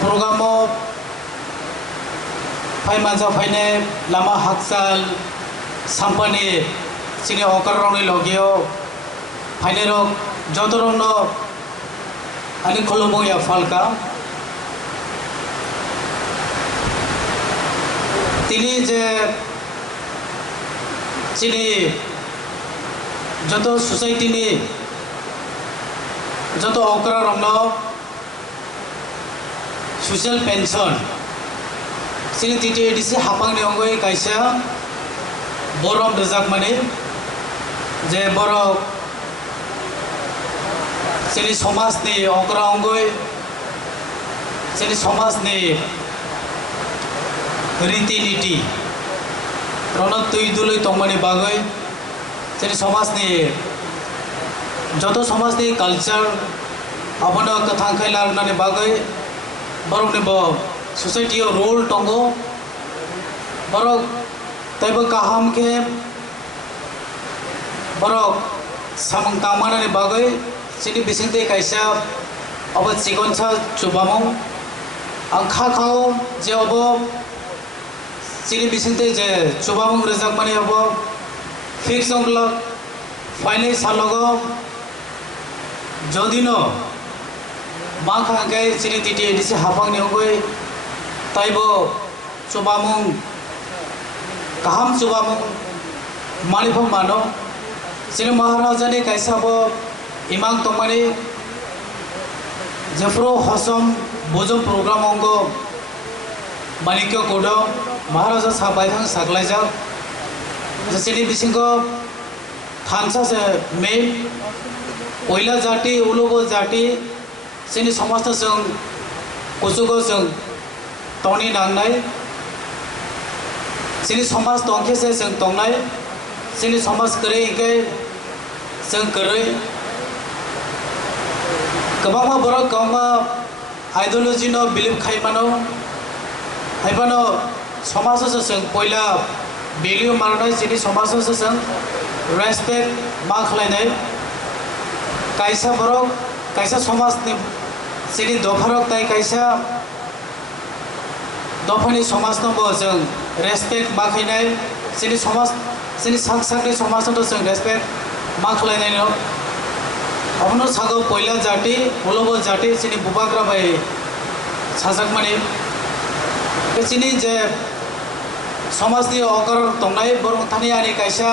programmo fai manja faine lama haksal sampani sini okarroni logio faine rok jotorno ani kholomo ya falka তিনি যে চিনি যত society নি যত অকরা রংন সোশ্যাল পেনশন চিনি তিটি এডিসি হাপাং নি অঙ্গই কাইসা বরম রেজাক মানে যে বড় চিনি সমাজ নি অকরা অঙ্গই চিনি সমাজ নি रीति नीति रनत तुई दुलई तंगमानी बागै जेरै समाजनि जत समाजनि कालचार आबनो कथांखाय लारनानै बागै बरकनि ब सोसाइटियाव रोल दंगो बरक तैबो काहाम के बरक सामं तामानानै बागै सिनि बिसिंते कायसा अब चिगनसा चुबामौ आं खाखाव जे अब चिनी बिसिंते जे चुबामं रेजाक माने अब फिक्स अंगला फाइने सालगो जदिनो मा खांगे चिनी तिटी एडिसि हाफांनि अंगै ताइबो चुबामं काहाम चुबामं मानिफो मानो चिनी महाराजानि कायसाबो इमां तंमानि जेफ्रो हसम बोजो प्रोग्राम अंगो मानिक्य कोडो महाराजा साबायथां साग्लायजाक जेसेनि बिसिंगो थानसा से मेल ओइला जाति उलुगो जाति सेनि समाज जों कुसुगो जों तनि नांनाय सेनि समाज तंखे से जों तंनाय सेनि समाज करे इके जों करे गोबां बर गावमा आइडियोलॉजी नो बिलीव खायमानो हायबानो समाज जों पयला भेल्यू मारनाय जेनि समाज जों रेसपेक्ट मा खालायनाय कायसा बरक कायसा समाजनि जेनि दफारक ताय कायसा दफानि समाज नंगौ जों रेसपेक्ट मा खायनाय जेनि समाज जेनि साकसाकनि समाज जों रेसपेक्ट मा खालायनाय न अपनो सागो पयला जाति उलबो जाति जेनि बुबाग्रा बाय साजाक माने चिनी जे समाजनि अकर तंनाय बरंथानि आनि कायसा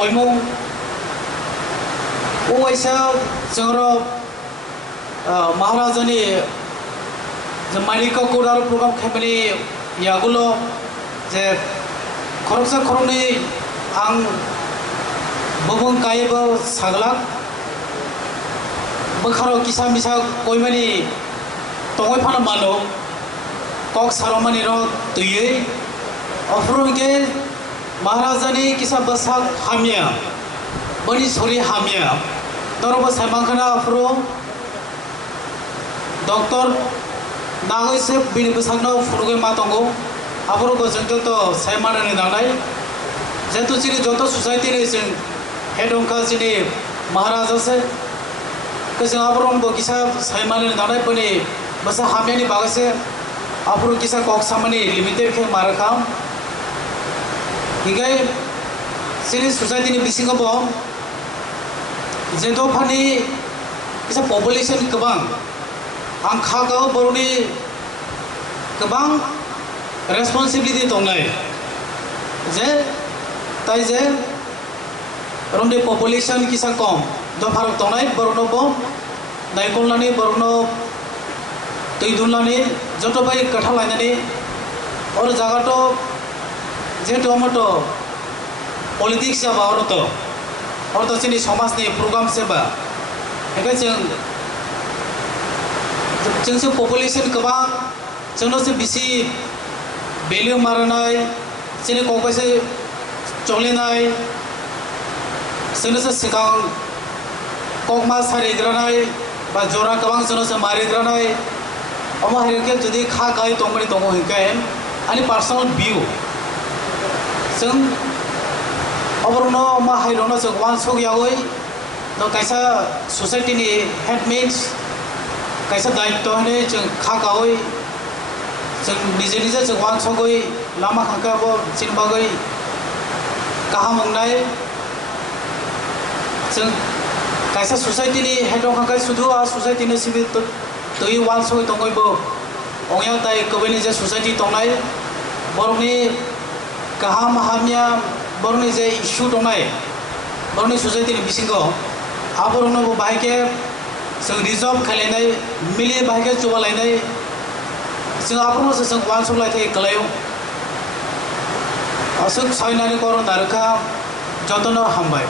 ओइमु ओइसा जोंरो महाराजानि जे मानिक कोडार प्रोग्राम खायमानि यागुलो जे खरकसा खरंनि आं बबुं कायबो सागलाक बखारो किसा मिसा कोइमानि तंगय फानो मानो कक सारमानी रो तुये अफ्रों के महाराजानी किसा बसाक हामिया बनी सोरी हामिया दरबा सायमांखाना अफ्रो डॉक्टर नागै से बिनि बसाकनो फुरुगै मातंगो अफ्रो को जों तो सायमानानि नांनाय जेतु चिनि जतो सोसाइटी नि जों हेडंका चिनि महाराजा से कजों अफ्रो किसा सायमानानि नांनाय बनि बसा हामियानि बागैसे अफ्रो किसा कक सामानि लिमिटेड के मारखाम हिगाय सिनि सोसाइटी नि बिसिंगो बो जेतो फानि किसा पपुलेशन गोबां आं खागो बरनि गोबां रेसपन्सिबिलिटी दंनाय जे ताय जे रंदे पपुलेशन किसा कम दफारक दंनाय बरनो बो नायकलनानि बरनो दै दुनलानि जत बाय कथा लायनानि और जागातो जेतो मतो पॉलिटिक्स जाबा और तो चिनि समाजनि प्रोग्राम सेबा एका जों पपुलेशन गोबां जोंनो से बिसि भेल्यू मारनाय चिनि कबायसे चलेनाय जोंनो से सिगां ककमा सारिग्रानाय बा जरा गोबां जोंनो से मारिग्रानाय अमा हेरके जुदि खा गाय तंगमनि दङ हिकाय आनि पर्सनल व्यू जों अबरनो मा हायरनो जों वान सगियावै न कायसा सोसाइटी नि हेडमेट्स kaisa daitto hene जों खागावै जों निजे निजे जों वानसगै लामा खांखाबो सिनबागै गाहाम मोननाय जों kaisa society ni hedong खांखाय सुदु आ society ni सिबि तोय वानसगै दंगैबो ongya tai kobeni je society tongnai borokni गाहाम हामया borokni je issue tongnai borokni society ni bisingo aborokno bahike जों रिजर्व खालायनाय मिलि बाहागे जौगालायनाय जों आबोरनो जों वानसलायथाय गलायाव असोक सायनानि करन दारखा जतन हामबाय।